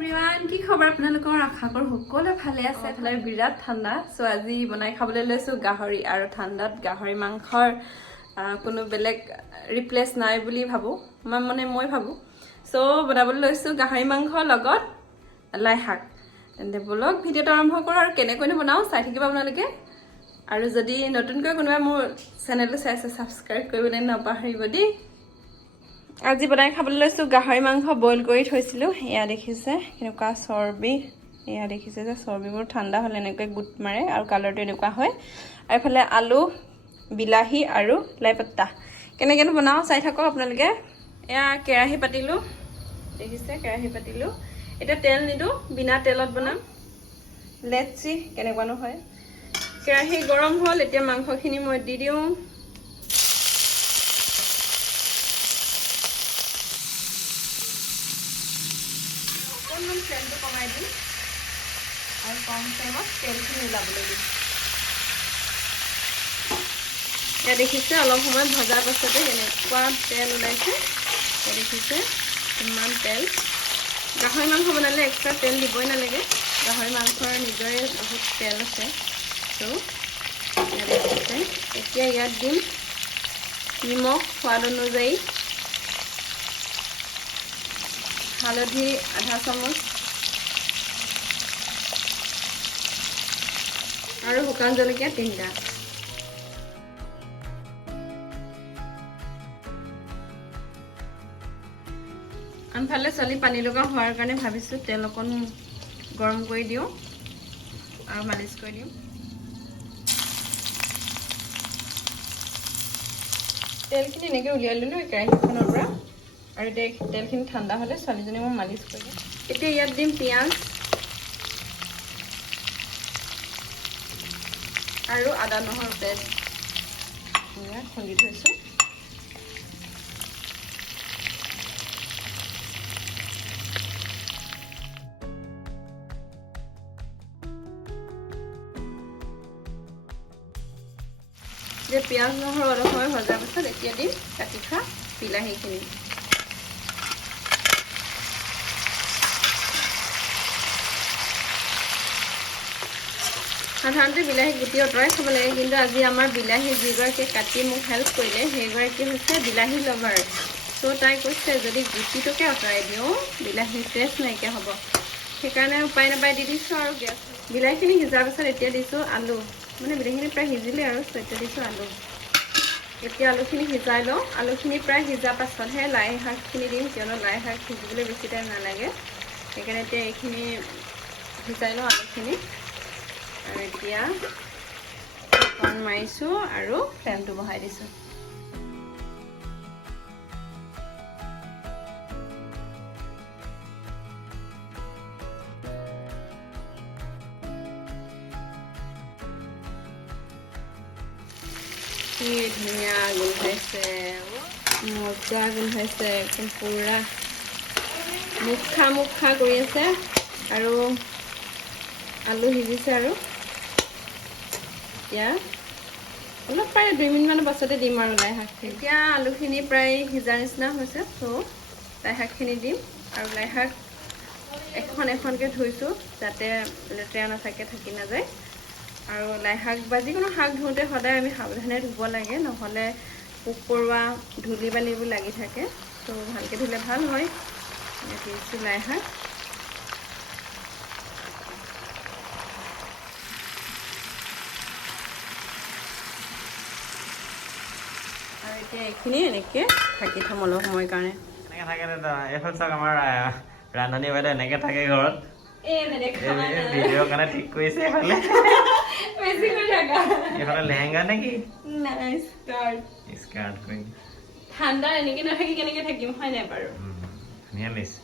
Everyone কি খবৰ আপোনালোকৰ আশা কৰো সকলো ভালে আছে এফালে বিৰাট ঠাণ্ডা সো আজি বনাই খাবলৈ লৈছো গাহৰি আৰু ঠাণ্ডাত গাহৰি মাংসৰ কোনো বেলেগ ৰিপ্লেস নাই বুলি ভাবো মই ভাবো সো বনাবলৈ লৈছো গাহৰি মাংস লগত লাই শাক তেন্তে বলক ভিডিওটো আৰম্ভ কৰো আৰু কেনেকৈ বনাও চাই থাকিব আপোনালোকে আৰু যদি নতুনকৈ কোনোবা মোৰ চেনেলটো চাইছে সাবস্ক্ৰাইব কৰিবলৈ নাপাহৰিব দেই আজি বনাই খাবলৈ লৈছো গাহৰি মাংস বইল কৰি থৈছিলো এয়া দেখিছে কেনেকুৱা চৰ্বি এয়া দেখিছে যে চৰ্বিবোৰ ঠাণ্ডা হলে এনেকৈ গুট মাৰে আৰু কালাৰটো এনেকুৱা হয় আৰু এফালে আলু বিলাহী আৰু লাই পাত্তা কেনেকৈ বনাও চাই থাকক আপোনালোকে এয়া কেৰাহী পাতিলো দেখিছে কেৰাহী পাতিলো এটা তেল নিদো বিনা তেলত বনাম লেটস সি কেনেকুৱানো হয় কেৰাহী গৰম হল এতিয়া মাংসখিনি মই দি দিওঁ তেলটো কমাই দিম আৰু কম টাইমত তেলখিনি ওলাবলৈ দিম এতিয়া দেখিছে অলপ সময় ভজাৰ পাছতে এনেকুৱা তেল ওলাইছে দেখিছে ইমান তেল গাহৰি মাংস বনালে এক্সট্ৰা তেল দিবই নালাগে গাহৰি মাংসৰ নিজৰে বহুত তেল আছে তো দেখিছে এতিয়া ইয়াত দিম নিমখ সোৱাদ অনুযায়ী হালধি আধা চামুচ আৰু শুকান জলকীয়া 3টা আনফালে চলি পানী লগা হোৱাৰ কাৰণে ভাবিছো তেল অকণ গৰম কৰি দিওঁ আৰু মালিচ কৰি দিওঁ তেলখিনি এনেকৈ উলিয়াই ললো কেৰাহীখনৰ পৰা আৰু তেলখিনি ঠাণ্ডা হলে ছোৱালীজনী মই মালিচ কৰি দিম এতিয়া ইয়াত দিম পিঁয়াজ আৰু আদা নহৰু পেষ্ট খুন্দি থৈছো যে পিঁয়াজ নহৰু অলপ সময় ভজাৰ পাছত এতিয়া দিম কাটি থোৱা বিলাহীখিনি সাধাৰণতে বিলাহী গুটি অঁতৰাই খাব লাগে কিন্তু আজি আমাৰ বিলাহী যিগৰাকীয়ে কাটি মোক হেল্প কৰিলে সেইগৰাকী হৈছে বিলাহী লভাৰ তো তাই কৈছে যদি গুটিটোকে অঁতৰাই দিওঁ বিলাহীৰ টেষ্ট নাইকিয়া হ'ব সেইকাৰণে উপায় নাপাই দি দিছোঁ আৰু গেছ বিলাহীখিনি সিজাৰ পাছত এতিয়া দিছোঁ আলু মানে বিলাহীখিনি প্ৰায় সিজিলে আৰু এতিয়া দিছোঁ আলু এতিয়া আলুখিনি সিজাই লওঁ আলুখিনি প্ৰায় সিজা পাছতহে লাই শাকখিনি দিম কিয়নো লাই শাক সিজিবলৈ বেছি টাইম নালাগে সেইকাৰণে এতিয়া এইখিনি সিজাই লওঁ আলুখিনি আৰু এতিয়া অন মাৰিছোঁ আৰু ফ্লেমটো বঢ়াই দিছোঁ কি ধুনীয়া গোন্ধাইছে মজা গোন্ধাইছে একদম পুৰা মুখা কৰি আছে আৰু আলু সিজিছে আৰু এতিয়া অলপ প্ৰায় 2 মিনিটমান পাছতে দিম আৰু লাই শাক এতিয়া আলুখিনি প্ৰায় সিজাৰ নিচিনা হৈছে তো লাই শাকখিনি দিম আৰু লাই শাক এখনকৈ ধুইছোঁ যাতে লেতেৰা নাথাকে থাকি নাযায় আৰু লাই শাক বা যিকোনো শাক ধুওঁতে সদায় আমি সাৱধানে ধুব লাগে নহ'লে পোক পৰুৱা ধূলি বালিবোৰ লাগি থাকে তো ভালকৈ ধুলে ভাল হয় দিছোঁ লাই শাক আৰু এতিয়া এইখিনি এনেকৈ থাকি থ'ম অলপ সময়ৰ কাৰণে এনেকৈ থাকে এইফালে চাওক আমাৰ ৰান্ধনী বাইদেউ এনেকৈ থাকে ঘৰত ভিডিঅ'ৰ কাৰণে ঠিক কৰিছে এইফালে এইফালে লেহেংগা নেকি স্কাৰ্ট কৰি ঠাণ্ডা এনেকৈ নাথাকি কেনেকৈ থাকিম হয় নাই বাৰু ধুনীয়া লাগিছে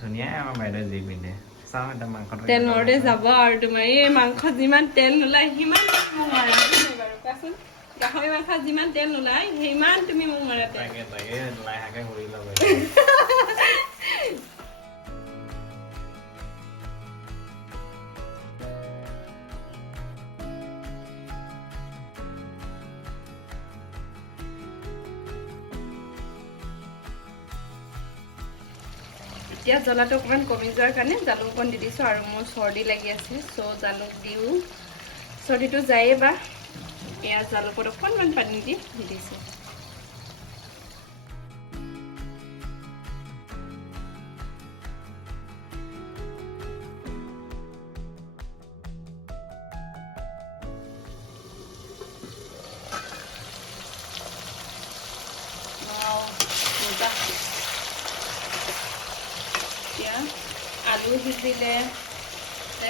ধুনীয়াই আমাৰ বাইদেউ যি পিন্ধে চাওঁ এটা মাংস তেলতে যাব আৰু তোমাৰ এই মাংসত যিমান তেল নোলায় সিমান মোক মাৰা বাৰু কোৱাচোন গাহৰি মাংসত যিমান তেল নোলায় সিমান তুমি মোক মাৰা তাকে লাই শাকে ঘূৰি ল'ব এতিয়া জ্বলাটো অকণমান কমি যোৱাৰ কাৰণে জালুক অকণ দি দিছোঁ আৰু মোৰ চৰ্দি লাগি আছে চ' জালুক দিওঁ চৰ্দিটো যায়েই বা এয়া জালুকত অকণমান পানী দি দিছোঁ এতিয়া আলু সিজিলে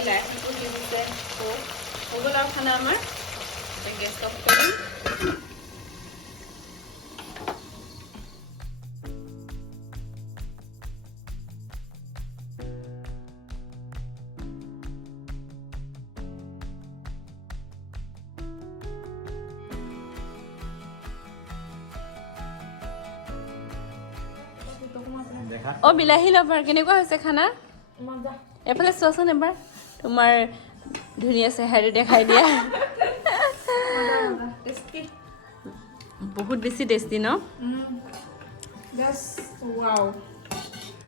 লাইটো সিজিছে হৈ গ'ল আৰু খানা আমাৰ গেছ অফ কৰিম অ বিলাহী লভাৰ কেনেকুৱা হৈছে খানা এফালে চোৱাচোন এবাৰ তোমাৰ ধুনীয়া চেহেৰা দেখাই দিয়া বহুত বেছি টেষ্টি ন Just wow.